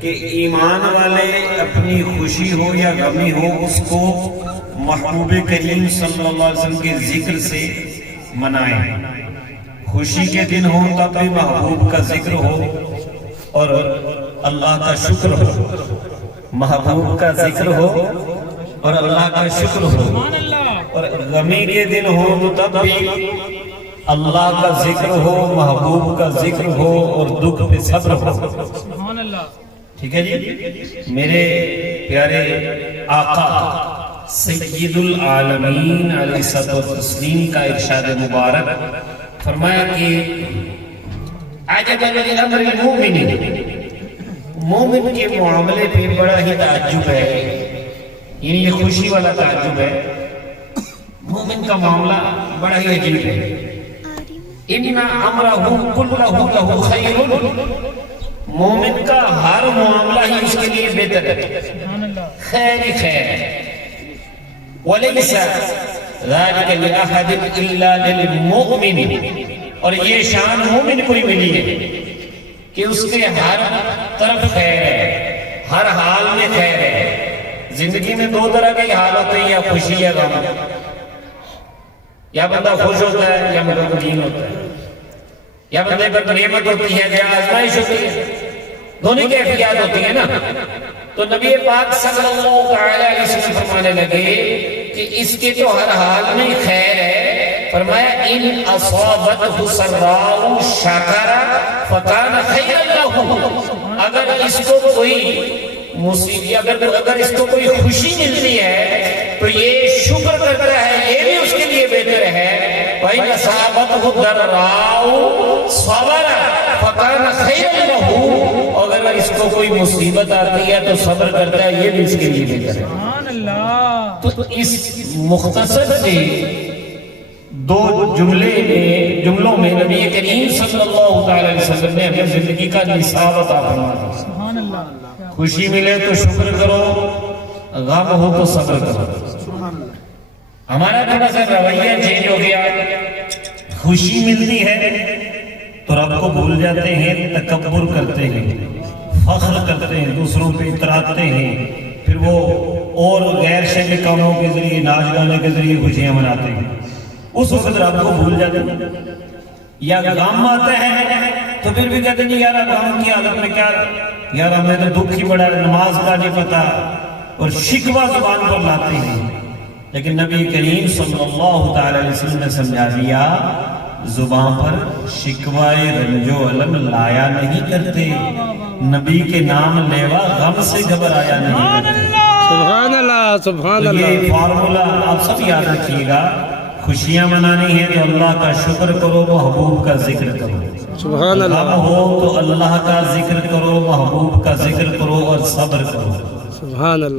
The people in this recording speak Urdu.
کہ ایمان والے اپنی خوشی ہو یا غمی ہو اس کو محبوب کریم صلی اللہ علیہ وسلم کے ذکر سے منائیں. خوشی کے دن ہو تب بھی محبوب کا ذکر ہو اور اللہ کا شکر ہو. محبوب کا ذکر ہو اور اللہ کا شکر ہو. اور غمی کے دن ہو تو تب بھی اللہ کا ذکر ہو, محبوب کا ذکر ہو اور دکھ پہ صبر ہو. ٹھیک ہے جی. میرے پیارے آقا سید العالمین علیہ الصلوۃ والتسلیم کا ارشاد مبارک فرمایا کہ عجبا لامر المؤمن, مومن کے معاملے پہ بڑا ہی تعجب ہے, یعنی یہ خوشی والا تعجب ہے. مومن کا معاملہ بڑا ہی عجیب ہے. ان امرہ کلہ لہ خیر, مومن کا ہر معاملہ ہی اس کے لیے بہتر ہے, خیر ہی خیر ہے. وَلَيْسَ ذَلِكَ لِأَحَدٍ إِلَّا لِلْمُؤْمِنِ, اور یہ شان مومن کو ہی ملی ہے کہ اس کے ہر طرف خیر ہے, ہر حال میں خیر ہے. زندگی میں دو طرح کے حال ہوتے ہیں, یا خوشی یا غم. یا بندہ خوش ہوتا ہے یا غمگین ہوتا ہے, یا بندے پر نعمت ہوتی ہے یا آزمائش ہوتی ہے. دونوں کیفیات ہوتی ہیں نا. تو نبی پاک صلی اللہ علیہ وسلم فرمانے لگے کہ اس کے تو ہر حال میں خیر ہے. فرمایا ان اصابتہ سراء شکر فکان خیرا لہ, اگر اس کو کوئی مصیبت, اگر اس کو کوئی خوشی ملتی ہے تو یہ شکر کرتا ہے, یہ بھی اس کے لیے بہتر ہے. وَإِنْ أَصَابَتْهُ ضَرَّاءُ صَبَرَ فَكَانَ خَيْرًا لَهُ, اگر اس کو کوئی مصیبت آتی ہے تو صبر کرتا ہے, یہ بھی اس کے لیے بہتر ہے. تو اس مختصر سے دو جملوں میں نبی کریم صلی اللہ علیہ وسلم نے ہمیں زندگی کا نصاب عطا فرمایا. خوشی ملے تو شکر کرو, غم ہو تو صبر کرو. ہمارا تھوڑا سا رویہ چینج ہو گیا. خوشی ملتی ہے تو رب کو بھول جاتے ہیں, تکبر کرتے ہیں, فخر کرتے ہیں, دوسروں پہ اتراتے ہیں, پھر وہ اور غیر شرعی کاموں کے ذریعے, ناچ گانے کے ذریعے خوشیاں مناتے ہیں. اس وقت رب کو بھول جاتے ہیں. یا غم آتا ہے تو پھر بھی کہتے ہیں یار غم کی حالت میں کیا, یار ہمیں تو دکھ ہی بڑا, نماز کا نہیں پتا, اور شکوہ زبان پر لاتے ہیں. لیکن نبی کریم صلی اللہ علیہ وسلم نے سمجھا دیا زبان پر شکوہ رنج و علم لایا نہیں کرتے, نبی کے نام لیوا غم سے گھبرایا نہیں کرتے. سبحان اللہ سبحان اللہ. یہ فارمولا آپ سب یاد رکھیے گا. خوشیاں منانی ہے تو اللہ کا شکر کرو, محبوب کا ذکر کرو. سبحان اللہ. غم ہو تو اللہ کا ذکر کرو, محبوب کا ذکر کرو اور صبر کرو. سبحان اللہ.